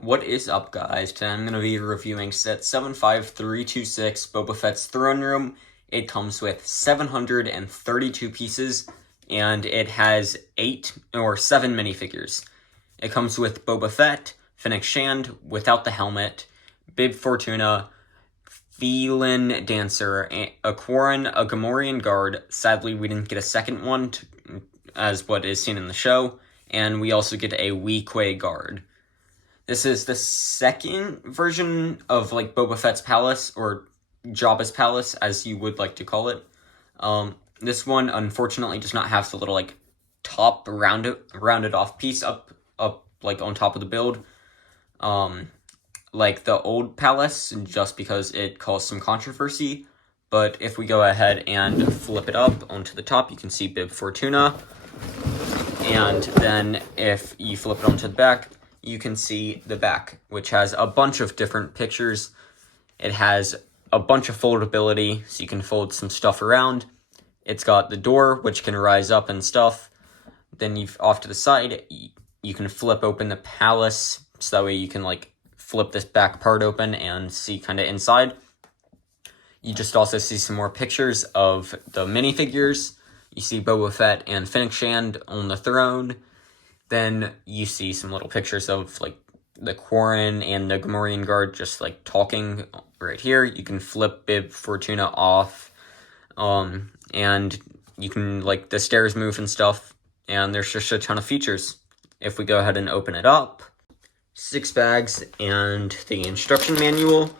What is up, guys? Today I'm going to be reviewing set 75326, Boba Fett's Throne Room. It comes with 732 pieces, and it has 7 minifigures. It comes with Boba Fett, Fennec Shand without the helmet, Bib Fortuna, Feline Dancer, a Quaran, a Gamorean Guard. Sadly, we didn't get a second one, as what is seen in the show, and we also get a Weequay Guard. This is the second version of, Boba Fett's palace, or Jabba's palace, as you would like to call it. This one, unfortunately, does not have the little, top rounded off piece up, on top of the build. Like the old palace, just because it caused some controversy. But if we go ahead and flip it up onto the top, you can see Bib Fortuna. And then if you flip it onto the back, you can see the back, which has a bunch of different pictures. It has a bunch of foldability, so you can fold some stuff around. It's got the door, which can rise up and stuff. Then off to the side, you can flip open the palace, so that way you can, flip this back part open and see kind of inside. You just also see some more pictures of the minifigures. You see Boba Fett and Fennec Shand on the throne. Then you see some little pictures of, the Quaran and the Gamorean Guard just, talking right here. You can flip Bib Fortuna off, and you can, the stairs move and stuff, and there's just a ton of features. If we go ahead and open it up, 6 bags and the instruction manual,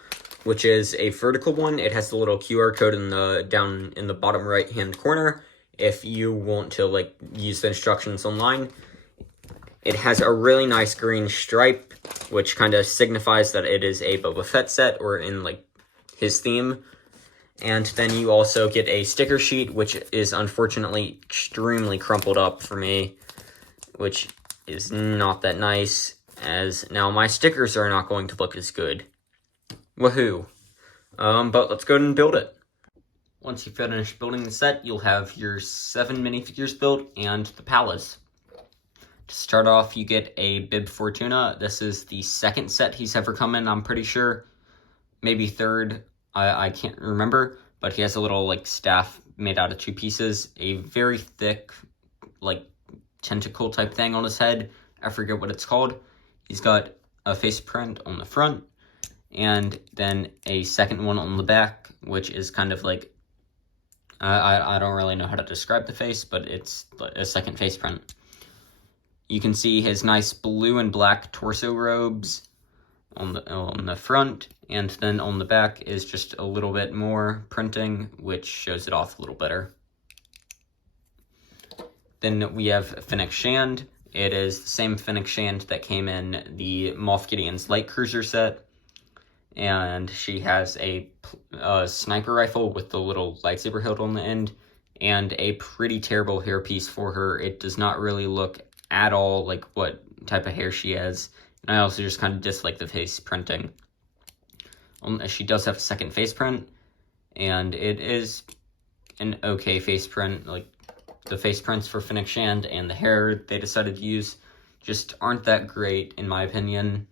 which is a vertical one. It has the little QR code down in the bottom right-hand corner if you want to, use the instructions online. It has a really nice green stripe, which kind of signifies that it is a Boba Fett set, or in, his theme. And then you also get a sticker sheet, which is unfortunately extremely crumpled up for me, which is not that nice, as now my stickers are not going to look as good. Woohoo! But let's go ahead and build it. Once you finish building the set, you'll have your 7 minifigures built and the palace. To start off, you get a Bib Fortuna. This is the second set he's ever come in, I'm pretty sure. Maybe third, I can't remember. But he has a little, staff made out of 2 pieces. A very thick, tentacle type thing on his head. I forget what it's called. He's got a face print on the front, and then a second one on the back, which is kind of I don't really know how to describe the face, but it's a second face print. You can see his nice blue and black torso robes on the front, and then on the back is just a little bit more printing, which shows it off a little better. Then we have Fennec Shand. It is the same Fennec Shand that came in the Moff Gideon's Light Cruiser set, and she has a sniper rifle with the little lightsaber hilt on the end, and a pretty terrible hairpiece for her. It does not really look at all like what type of hair she has, and I also just kind of dislike the face printing. She does have a second face print, and it is an okay face print. The face prints for Fennec Shand and the hair they decided to use just aren't that great, in my opinion.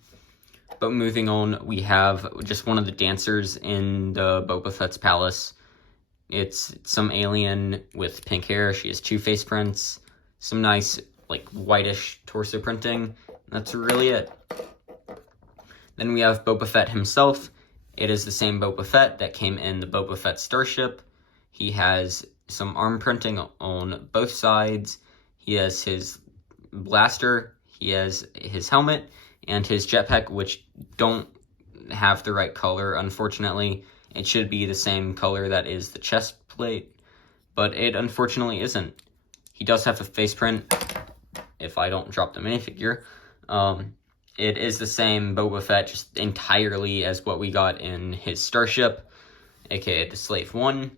But moving on, we have just one of the dancers in the Boba Fett's palace. It's some alien with pink hair. She has 2 face prints, some nice whitish torso printing. That's really it. Then we have Boba Fett himself. It is the same Boba Fett that came in the Boba Fett starship. He has some arm printing on both sides. He has his blaster, he has his helmet, and his jetpack, which don't have the right color, unfortunately. It should be the same color that is the chest plate, but it unfortunately isn't. He does have a face print, if I don't drop the minifigure. It is the same Boba Fett, just entirely as what we got in his starship, aka the Slave One.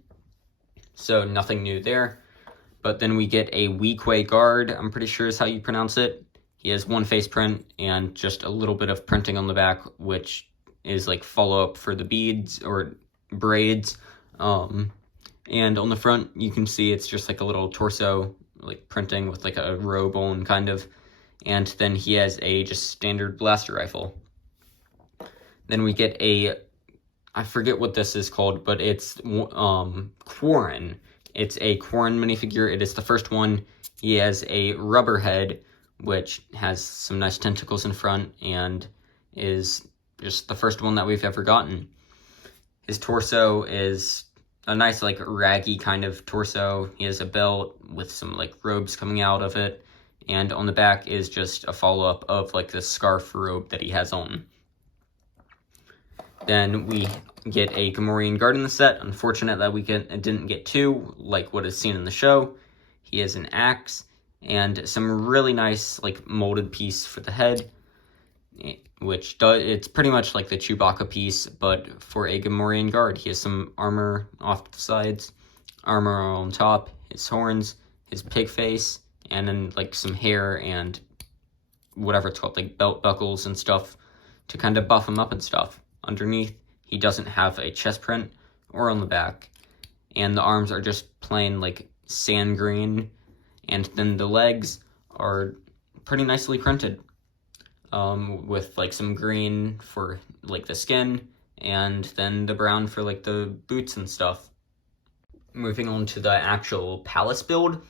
So nothing new there. But then we get a Weequay Guard, I'm pretty sure is how you pronounce it. He has 1 face print and just a little bit of printing on the back, which is follow-up for the beads or braids. And on the front, you can see it's just a little torso, printing with a robe on, kind of. And then he has a just standard blaster rifle. Then we get I forget what this is called, but it's Quaran. It's a Quaran minifigure. It is the first one. He has a rubber head, which has some nice tentacles in front, and is just the first one that we've ever gotten. His torso is a nice, like, raggy kind of torso. He has a belt with some, like, robes coming out of it, and on the back is just a follow-up of, like, the scarf robe that he has on. Then we get a Gamorean Garden Set. Unfortunate that we didn't get two, like what is seen in the show. He has an axe, and some really nice, like, molded piece for the head, it's pretty much like the Chewbacca piece, but for a Gamorean guard. He has some armor off to the sides, armor on top, his horns, his pig face, and then, like, some hair and whatever it's called, like, belt buckles and stuff to kind of buff him up and stuff. Underneath, he doesn't have a chest print or on the back, and the arms are just plain, like, sand green, and then the legs are pretty nicely printed, with, like, some green for, like, the skin, and then the brown for, like, the boots and stuff. Moving on to the actual palace build,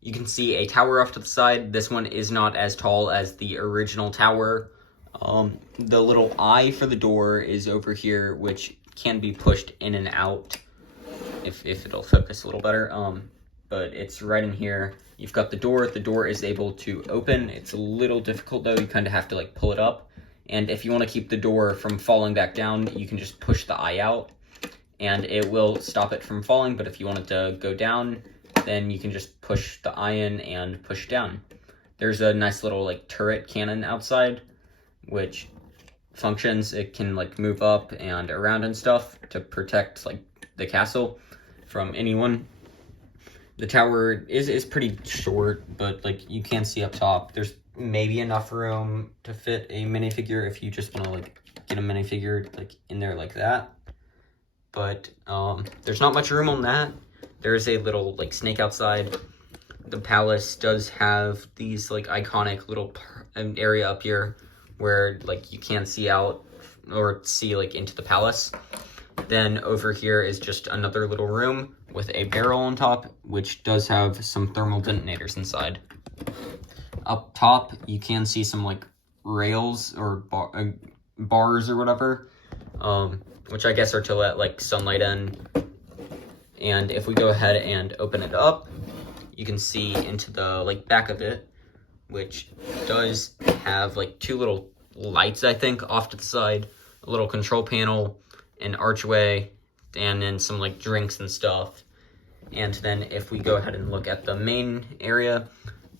you can see a tower off to the side. This one is not as tall as the original tower. The little eye for the door is over here, which can be pushed in and out, if it'll focus a little better, but it's right in here. You've got the door is able to open. It's a little difficult though, you kind of have to, like, pull it up, and if you want to keep the door from falling back down, you can just push the eye out, and it will stop it from falling, but if you want it to go down, then you can just push the eye in and push down. There's a nice little, like, turret cannon outside, which functions. It can, like, move up and around and stuff to protect, like, the castle from anyone. The tower is pretty short, but, like, you can see up top. There's maybe enough room to fit a minifigure if you just want to, like, get a minifigure, like, in there like that. But there's not much room on that. There's a little, like, snake outside. The palace does have these, like, iconic little area up here where, like, you can see out or see, like, into the palace. Then over here is just another little room with a barrel on top, which does have some thermal detonators inside. Up top, you can see some, like, rails or bars or whatever, which I guess are to let, like, sunlight in. And if we go ahead and open it up, you can see into the, like, back of it, which does have, like, two little lights, I think, off to the side, a little control panel, an archway, and then some, like, drinks and stuff. And then if we go ahead and look at the main area,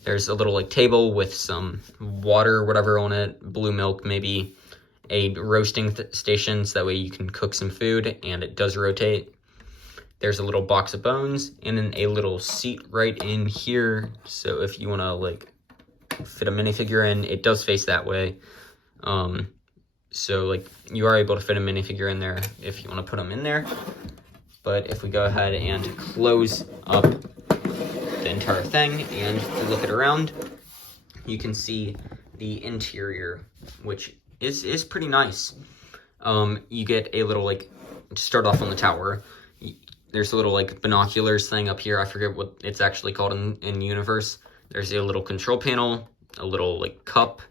there's a little, like, table with some water or whatever on it, blue milk maybe, a roasting station so that way you can cook some food, and it does rotate. There's a little box of bones, and then a little seat right in here, so if you want to, like, fit a minifigure in, it does face that way. So, like, you are able to fit a minifigure in there if you want to put them in there. But if we go ahead and close up the entire thing and look it around, you can see the interior, which is pretty nice. You get a little, like, to start off on the tower, there's a little, like, binoculars thing up here. I forget what it's actually called in universe. There's a little control panel, a little, like, cup,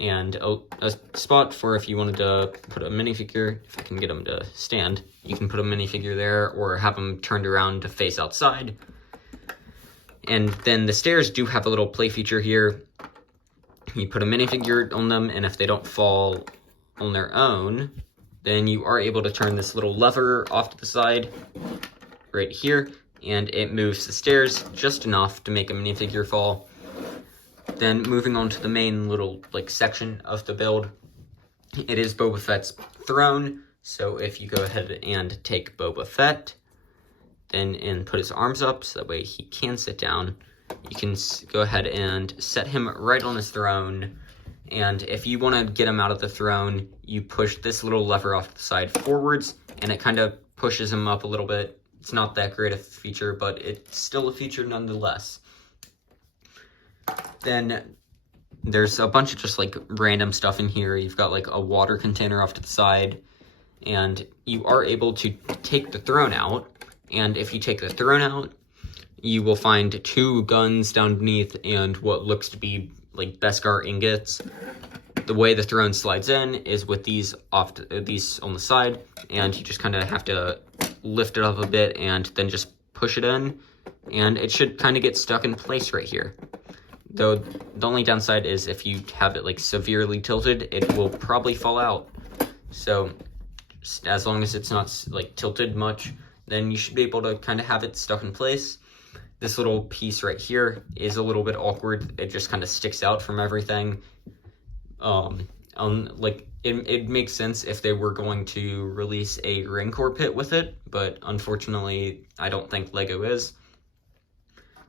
and a spot for if you wanted to put a minifigure. If I can get them to stand, you can put a minifigure there or have them turned around to face outside. And then the stairs do have a little play feature here. You put a minifigure on them, and if they don't fall on their own, then you are able to turn this little lever off to the side right here, and it moves the stairs just enough to make a minifigure fall. Then moving on to the main little, like, section of the build, it is Boba Fett's throne. So if you go ahead and take Boba Fett, and put his arms up so that way he can sit down, you can go ahead and set him right on his throne. And if you want to get him out of the throne, you push this little lever off to the side forwards, and it kind of pushes him up a little bit. It's not that great a feature, but it's still a feature nonetheless. Then there's a bunch of just like random stuff in here. You've got like a water container off to the side, and you are able to take the throne out. And if you take the throne out, you will find 2 guns down beneath and what looks to be like Beskar ingots. The way the throne slides in is with these on the side, and you just kind of have to lift it up a bit and then just push it in, and it should kind of get stuck in place right here. Though the only downside is if you have it like severely tilted, it will probably fall out. So as long as it's not like tilted much, then you should be able to kind of have it stuck in place. This little piece right here is a little bit awkward. It just kind of sticks out from everything. It makes sense if they were going to release a Rancor pit with it, but unfortunately, I don't think LEGO is.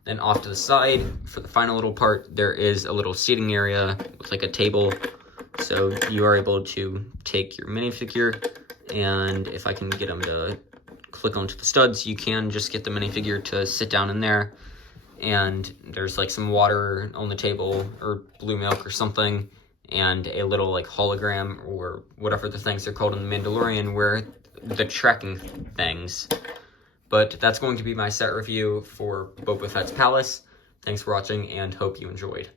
Then off to the side, for the final little part, there is a little seating area with like a table. So you are able to take your minifigure, and if I can get them to click onto the studs, you can just get the minifigure to sit down in there. And there's like some water on the table, or blue milk or something, and a little like hologram, or whatever the things are called in The Mandalorian, where the tracking things. But that's going to be my set review for Boba Fett's Palace. Thanks for watching, and hope you enjoyed.